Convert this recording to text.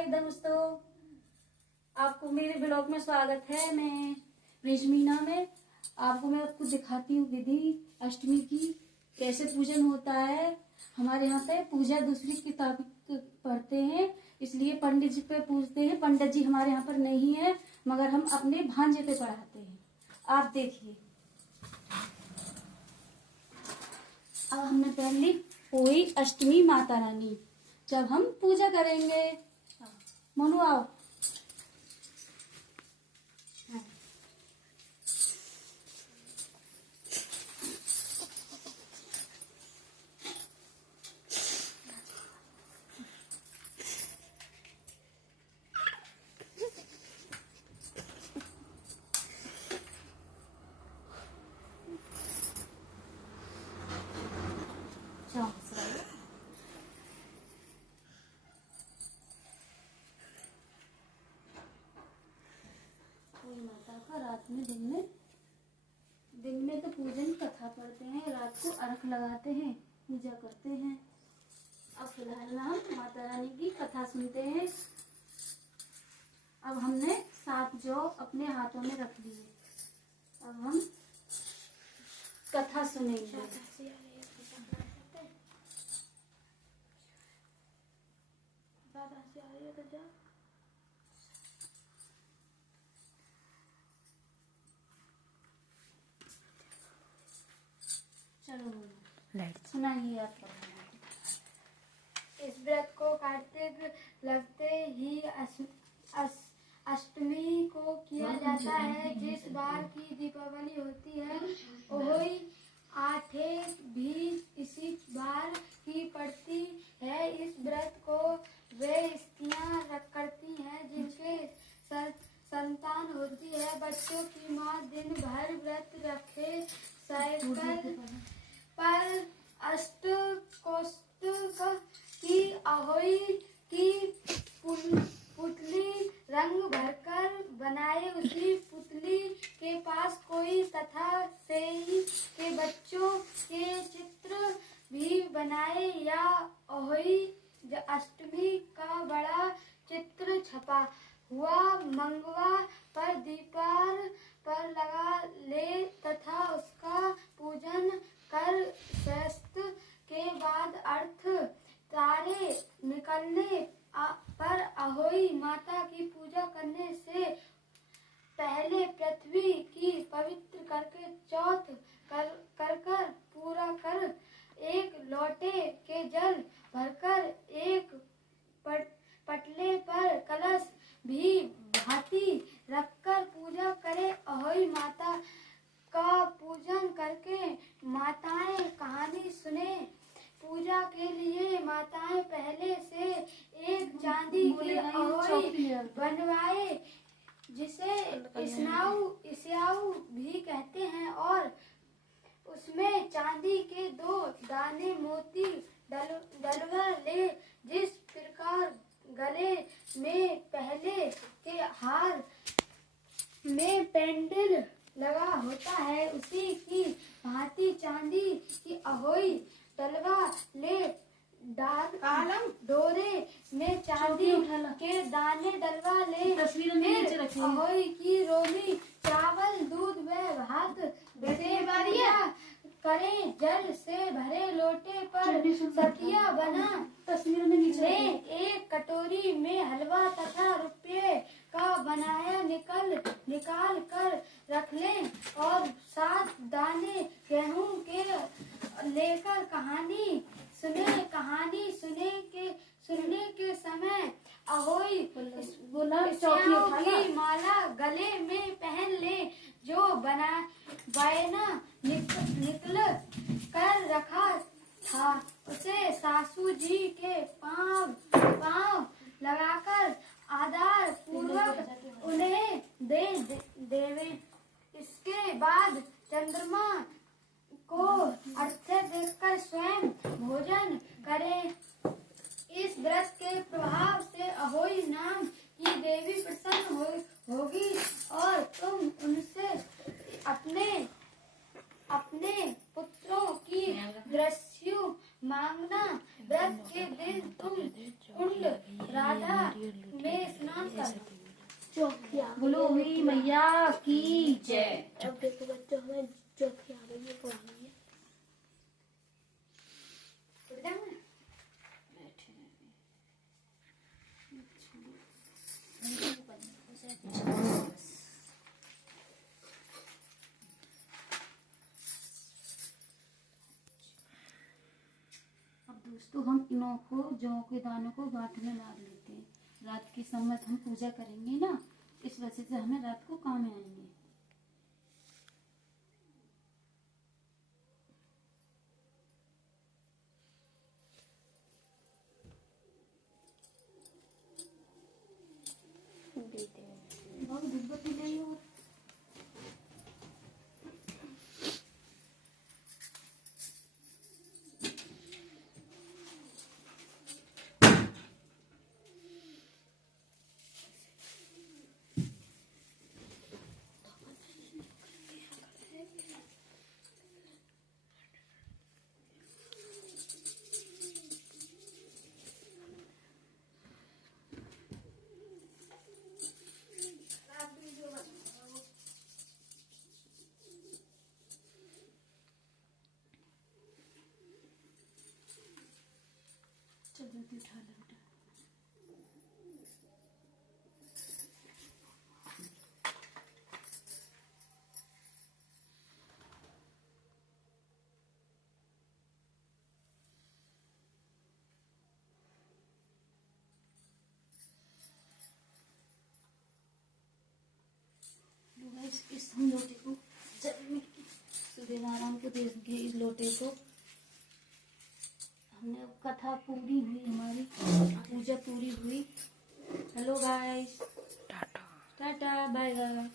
हाय दोस्तों, आपको मेरे ब्लॉग में स्वागत है। मैं रिजमीना में आपको दिखाती हूँ विधि अष्टमी की कैसे पूजन होता है। हमारे यहाँ पे पूजा दूसरी किताब पढ़ते हैं, इसलिए पंडित जी पे पूजते हैं। पंडित जी हमारे यहाँ पर नहीं है, मगर हम अपने भांजे पे पढ़ाते हैं। आप देखिए, अब हमने पहन ली पोई अष्टमी माता रानी। जब हम पूजा करेंगे, मोनू आओ। माता का रात में दिन में तो पूजन कथा पढ़ते हैं, रात को अर्घ लगाते हैं, पूजा करते हैं। अब फिलहाल हम माता रानी की कथा सुनते हैं। अब हमने 7 जौ अपने हाथों में रख लिए। अब हम कथा सुनेंगे। चलो सुनाइए आप। इस व्रत को कार्तिक लगते ही अष्टमी को किया जाता है। जिस बार की दीपावली होती है वही आठे भी इसी बार की पड़ती है। इस व्रत को वे स्त्रियां करती हैं जिनके संतान होती है। बच्चों की माँ दिन भर व्रत रखे सहकर पर अष्टकोष्ठक की अहोई की पुतली रंग भरकर बनाए। उसी पुतली के पास कोई तथा सेई के बच्चों के चित्र भी बनाए या अहोई अष्टमी का बड़ा चित्र छपा हुआ मंगवा पर दीपार पर लगा ले तथा उसका पूजन कर स्वस्थ के बाद अर्थ तारे निकलने पर अहोई माता की पूजा करने से पहले पृथ्वी की पवित्र करके चौथ कर पूरा कर एक लोटे के जल भरकर एक पटले पर कलश भी भांति रखकर पूजा करे। अहोई माता का पूजन करके माताएं कहानी सुने। पूजा के लिए माताएं पहले से एक चांदी की अहोई बनवाए, जिसे इस्याऊ भी कहते हैं, और उसमें चांदी के 2 दाने मोती डलवा ले। जिस प्रकार गले में पहले के हार में पेंडल लगा होता है, उसी की भांति चांदी की अहोई डलवा ले। डोरे में चांदी के दाने डलवा ले। फिर अहोई की रोली चावल दूध व भात करें। जल से भरे लोटे पर सतिया बना ले। एक कटोरी में हलवा तथा रुपये का बनाया निकाल कर रख लें, और 7 दाने गेहूं के लेकर कहानी सुनने के समय अहोई की माला गले में पहन ले। जो बायना निकल कर रखा था उसे सासू जी के पांव लगाकर आदर पूर्वक उन्हें दे देवे। इसके बाद चंद्रमा को अर्घ्य देकर स्वयं भोजन करें। इस व्रत के प्रभाव से अहोई नाम की देवी प्रसन्न होगी और तुम उनसे अपने पुत्रों की दृष्टि मांगना। व्रत के दिन तुम कुंड अब दोस्तों हम इनों को, जौ के दानों को गांठ में डाल लेते हैं। रात के समय हम पूजा करेंगे ना, इस वजह से हमें रात को काम आएंगे। बहुत दिक्कत नहीं हो। चल जल्दी उठा ले बेटा। इस हम लोटे को जल में सूर्य नारायण को दे देंगे। इस लोटे को हमने कथा पूरी हुई, हमारी पूजा पूरी हुई। Hello guys, tata bye bye.